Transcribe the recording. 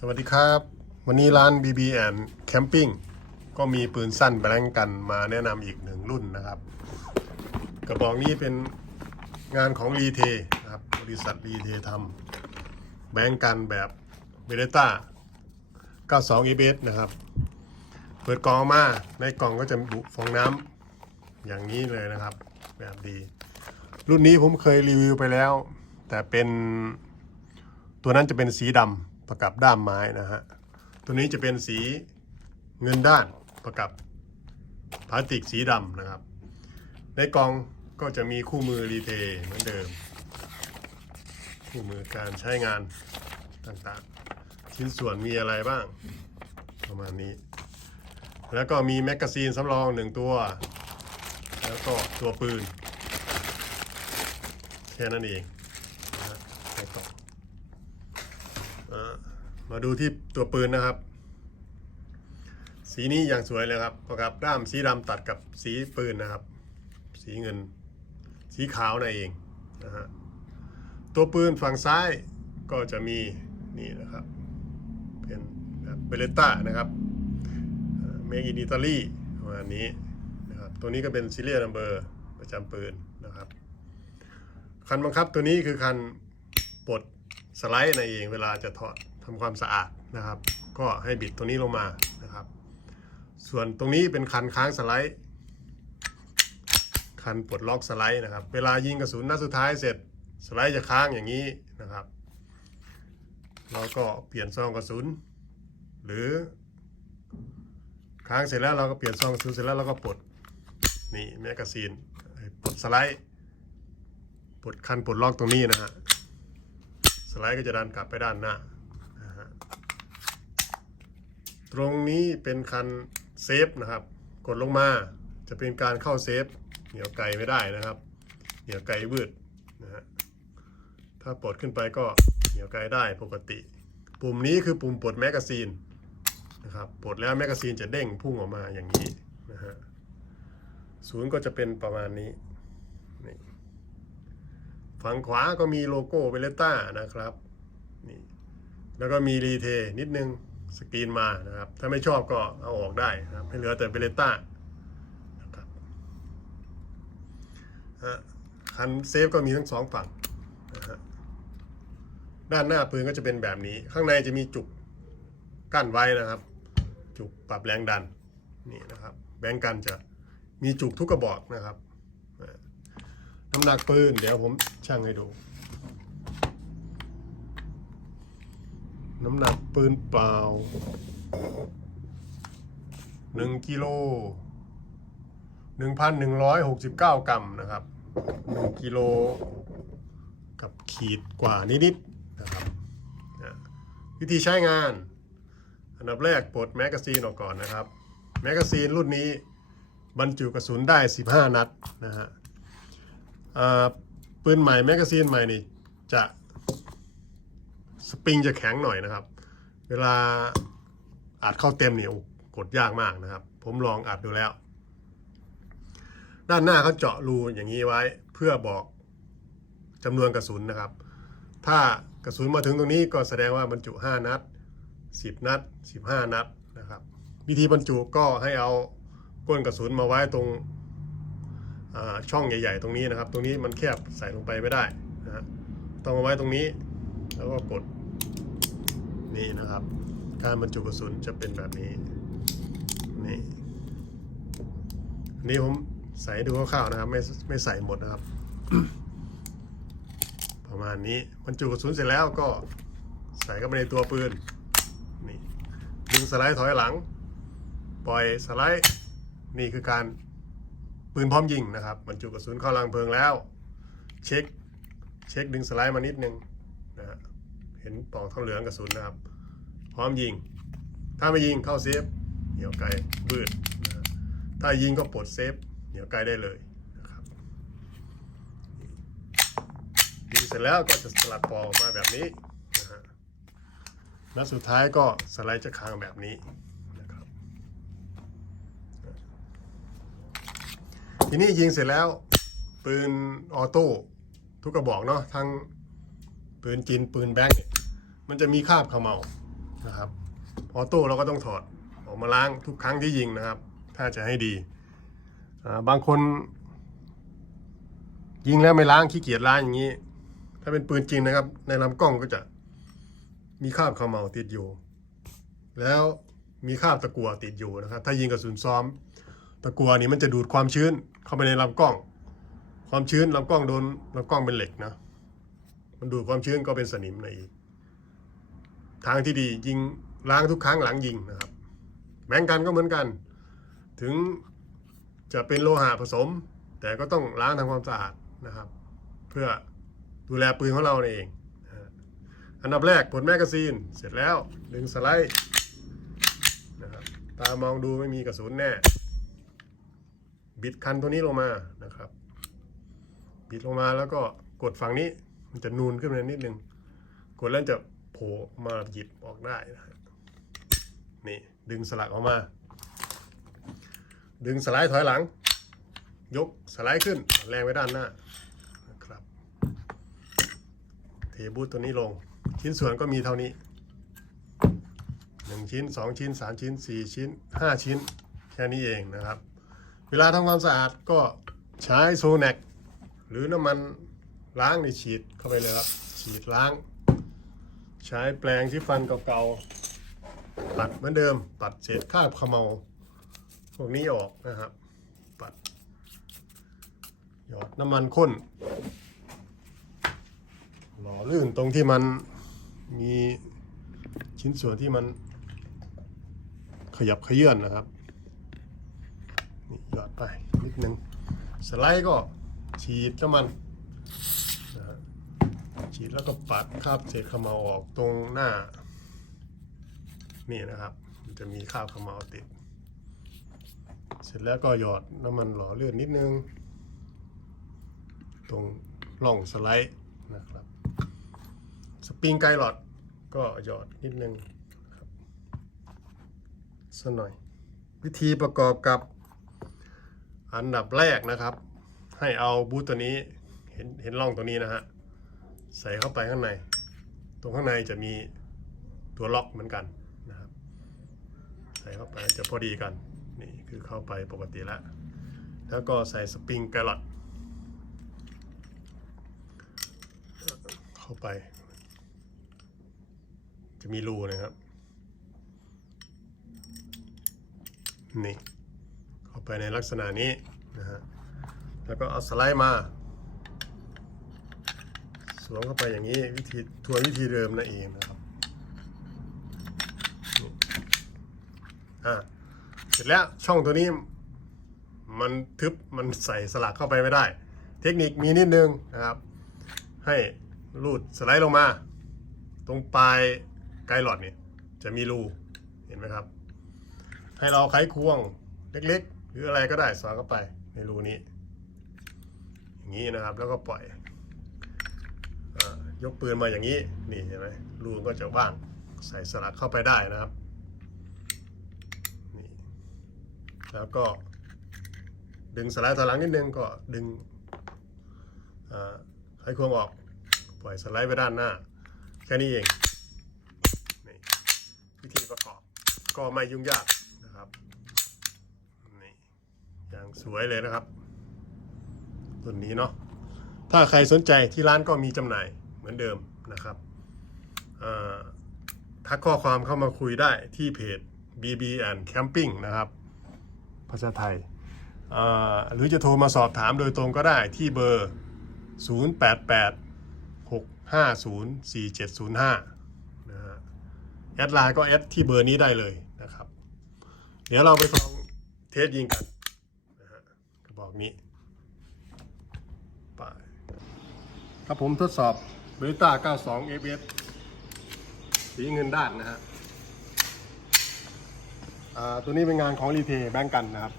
สวัสดีครับ วันนี้ร้าน BB and Camping ก็มีปืนสั้นแบงกันมาแนะนำอีกหนึ่งรุ่นนะครับ กระบอกนี้เป็นงานของรีเทนะครับ บริษัทรีเททำแบงกันแบบเบเลต้า92 e b s นะครับ เปิดกล่องมาในกล่องก็จะบุฟองน้ำอย่างนี้เลยนะครับ แบบดี รุ่นนี้ผมเคยรีวิวไปแล้ว แต่เป็นตัวนั้นจะเป็นสีดำ ประกับด้ามไม้นะฮะ ตัวนี้จะเป็นสีเงินด้านประกับพลาสติกสีดำนะครับ ในกล่องก็จะมีคู่มือรีเทเหมือนเดิม คู่มือการใช้งานต่างๆ ชิ้นส่วนมีอะไรบ้าง ประมาณนี้ แล้วก็มีแมกกาซีนสำรองหนึ่งตัว แล้วก็ตัวปืน แค่นั้นเองนะฮะในกล่อง มาดูที่ตัวปืนนะครับ สีนี้อย่างสวยเลยครับประกับด้ามสีดำตัดกับสีปืนนะครับ สีเงิน สีขาวนั่นเองนะฮะตัวปืนฝั่งซ้ายก็จะมีนี่นะครับ เป็นแบบเบเลต้านะครับเมกินอิตาลีประมาณนี้นะครับตัวนี้ก็เป็นซีเรียลนัมเบอร์ประจำปืนนะครับ คันบังคับตัวนี้คือคันปลดสไลด์นั่นเองเวลาจะถอด ทำความสะอาดนะครับ ก็ให้บิดตัวนี้ลงมานะครับ ส่วนตรงนี้เป็นคันค้างสไลด์คันปลดล็อกสไลด์นะครับ เวลายิงกระสุนนัดสุดท้ายเสร็จสไลด์จะค้างอย่างนี้นะครับเราก็เปลี่ยนซองกระสุน หรือค้างเสร็จแล้วเราก็เปลี่ยนซองกระสุนเสร็จแล้วเราก็ปลดนี่แมกกาซีนปลดสไลด์ปลดคันปลดล็อกตรงนี้นะฮะสไลด์ก็จะดันกลับไปด้านหน้า ตรงนี้เป็นคันเซฟนะครับ กดลงมาจะเป็นการเข้าเซฟ เหนียวไกลไม่ได้นะครับ เหนียวไกลวืดนะฮะถ้าปลดขึ้นไปก็เหนียวไกลได้ปกติ ปุ่มนี้คือปุ่มปลดแมกกาซีนนะครับปลดแล้วแมกกาซีนจะเด้งพุ่งออกมาอย่างนี้นะฮะศูนย์ก็จะเป็นประมาณนี้นี่ฝั่งขวาก็มีโลโก้เบเลต้านะครับนี่แล้วก็มีรีเทนิดนึง สกรีนมานะครับ ถ้าไม่ชอบก็เอาออกได้นะครับให้เหลือแต่เบเลต้านะครับฮะคันเซฟก็มีทั้งสองฝั่งนะฮะด้านหน้าปืนก็จะเป็นแบบนี้ ข้างในจะมีจุกกั้นไว้นะครับ จุกปรับแรงดันนี่นะครับ แบงก์กันจะมีจุกทุกกระบอกนะครับน้ำหนักปืนเดี๋ยวผมชั่งให้ดู น้ำหนักปืนเปล่าหนึ่งกิโลหนึ่งพันหนึ่งร้อยหกสิบเก้ากรัมนะครับหนึ่งกิโลกับขีดกว่านิดๆนะครับวิธีใช้งาน อันดับแรกปลดแมกกาซีนออกก่อนนะครับ แมกกาซีนรุ่นนี้บรรจุกระสุนได้ 15 นัดนะฮะอ่าปืนใหม่แมกกาซีนใหม่นี่จะ สปริงจะแข็งหน่อยนะครับ เวลาอัดเข้าเต็มเนี่ยกดยากมากนะครับ ผมลองอัดดูแล้ว ด้านหน้าเขาเจาะรูอย่างนี้ไว้เพื่อบอกจำนวนกระสุนนะครับ ถ้ากระสุนมาถึงตรงนี้ก็แสดงว่าบรรจุ 5 นัด 10 นัด 15 นัดนะครับ วิธีบรรจุก็ให้เอาก้นกระสุนมาไว้ตรงช่องใหญ่ ๆ ตรงนี้นะครับ ตรงนี้มันแคบใส่ลงไปไม่ได้นะฮะต้องมาไว้ตรงนี้แล้วก็กด นี่นะครับ การบรรจุกระสุนจะเป็นแบบนี้ นี่อันนี้ผมใส่ดูคร่าวๆนะครับ ไม่ไม่ใส่หมดนะครับ ประมาณนี้บรรจุกระสุนเสร็จแล้วก็ใส่เข้าไปในตัวปืน นี่ดึงสไลด์ถอยหลัง ปล่อยสไลด์นี่คือการปืนพร้อมยิงนะครับบรรจุกระสุนเข้ารังเพลิงแล้ว เช็คเช็คดึงสไลด์มานิดนึงนะฮะเห็นปลองทองเหลืองกระสุนนะครับ พร้อมยิง ถ้าไม่ยิงเข้าเซฟ เหนียวไกลบืดนะถ้ายิงก็ปลดเซฟ เหนียวไกลได้เลยนะครับยิงเสร็จแล้วก็จะสลัดปอออกมาแบบนี้นะฮะและสุดท้ายก็สไลด์จะค้างแบบนี้นะครับทีนี้ยิงเสร็จแล้วปืนออโต้ทุกกระบอกเนาะทั้งปืนจีนปืนแบงค์เนี่ยมันจะมีคาบเขมเมา นะครับออโต้เราก็ต้องถอดออกมาล้างทุกครั้งที่ยิงนะครับ ถ้าจะให้ดี บางคน ยิงแล้วไม่ล้างขี้เกียจล้างอย่างนี้ ถ้าเป็นปืนจริงนะครับ ในลำกล้องก็จะมีคราบขมเหลาติดอยู่ แล้วมีคราบตะกั่วติดอยู่นะครับ ถ้ายิงกระสุนซ้อม ตะกั่วนี่มันจะดูดความชื้นเข้าไปในลำกล้อง ความชื้นลำกล้องโดนลำกล้องเป็นเหล็กนะ มันดูดความชื้นก็เป็นสนิมในอีก ทางที่ดียิงล้างทุกครั้งหลังยิงนะครับแบงกันก็เหมือนกัน ถึงจะเป็นโลหะผสม แต่ก็ต้องล้างทำความสะอาดนะครับ เพื่อดูแลปืนของเราเองอันดับแรกปลแมกกาซีนเสร็จแล้วดึงสไลด์นะครับตามองดูไม่มีกระสุนแน่ บิดคันตัวนี้ลงมานะครับ บิดลงมาแล้วก็กดฝั่งนี้มันจะนูนขึ้นมานิดนึงกดแล้วจะ โผล่มาหยิบออกได้นะนี่ดึงสลักออกมา ดึงสไลด์ถอยหลัง ยกสไลด์ขึ้นแรงไว้ด้านหน้านะครับเทบูตตัวนี้ลง ชิ้นส่วนก็มีเท่านี้หนึ่งชิ้นสองชิ้นสามชิ้นสี่ชิ้นห้าชิ้น แค่นี้เองนะครับ เวลาทำความสะอาดก็ใช้โซแนกหรือน้ำมันล้างในฉีดเข้าไปเลยครับฉีดล้าง ใช้แปรงที่ฟันเก่าๆปัดเหมือนเดิมปัดเศษคราบเขมเมาพวกนี้ออกนะครับปัด หยอดน้ำมันข้น หล่อลื่นตรงที่มันมีชิ้นส่วนที่มันขยับขยื่นนะครับนี่หยอดไปนิดนึง สไลด์ก็ฉีดน้ำมัน ฉีดแล้วก็ปัดคราบเศษขมเหลาออกตรงหน้า นี่นะครับ มันจะมีคราบขมเหลาติด เสร็จแล้วก็หยอดน้ำมันหล่อเลื่นนิดนึง ตรงร่องสไลด์นะครับ สปริงไกลอดก็หยอดนิดนึงครับสักหน่อย วิธีประกอบกับอันดับแรกนะครับ ให้เอาบูตตัวนี้เห็นเห็นร่องตัวนี้นะฮะ ใส่เข้าไปข้างใน ตรงข้างในจะมีตัวล็อกเหมือนกันนะครับ ใส่เข้าไปจะพอดีกัน นี่คือเข้าไปปกติแล้ว แล้วก็ใส่สปริงไกลอดเข้าไป จะมีรูนะครับ นี่ เข้าไปในลักษณะนี้นะฮะ แล้วก็เอาสไลด์มา สวมเข้าไปอย่างนี้วิธีทวนวิธีเดิมนั่นเองนะครับอ่าเสร็จแล้วช่องตัวนี้มันทึบมันใส่สลักเข้าไปไม่ได้ เทคนิคมีนิดนึงนะครับ ให้รูดสไลด์ลงมา ตรงปลายไกหลอดเนี่ยจะมีรูเห็นไหมครับ ให้เราไขควงเล็กๆ หรืออะไรก็ได้สอดเข้าไปในรูนี้ อย่างนี้นะครับแล้วก็ปล่อย ยกปืนมาอย่างนี้ นี่เห็นไหมรูก็จะว่างใส่สลักเข้าไปได้นะครับ นี่ แล้วก็ดึงสลด์ถอยหลังนิดนึงก็ดึงไขควงออก ปล่อยสไลด์ไปด้านหน้า แค่นี้เองนี่วิธีประกอบก็ไม่ยุ่งยากนะครับนี่อย่างสวยเลยนะครับตัวนี้เนาะถ้าใครสนใจที่ร้านก็มีจำหน่าย มือนเดิมนะครับทักข้อความเข้ามาคุยได้ที่เพจ BB and Camping นะครับภาษาไทย หรือจะโทรมาสอบถามโดยตรงก็ได้ที่เบอร์ 088 6504705นะฮะแอดไลน์ก็แอดที่เบอร์นี้ได้เลยนะครับ เดี๋ยวเราไปลองเทสยิงกันนะฮะกระบอกนี้ไปครับผมทดสอบ เบต้า92 FS สีเงินด้านนะฮะอ่าตัวนี้เป็นงานของรีเทแบงกันนะครับ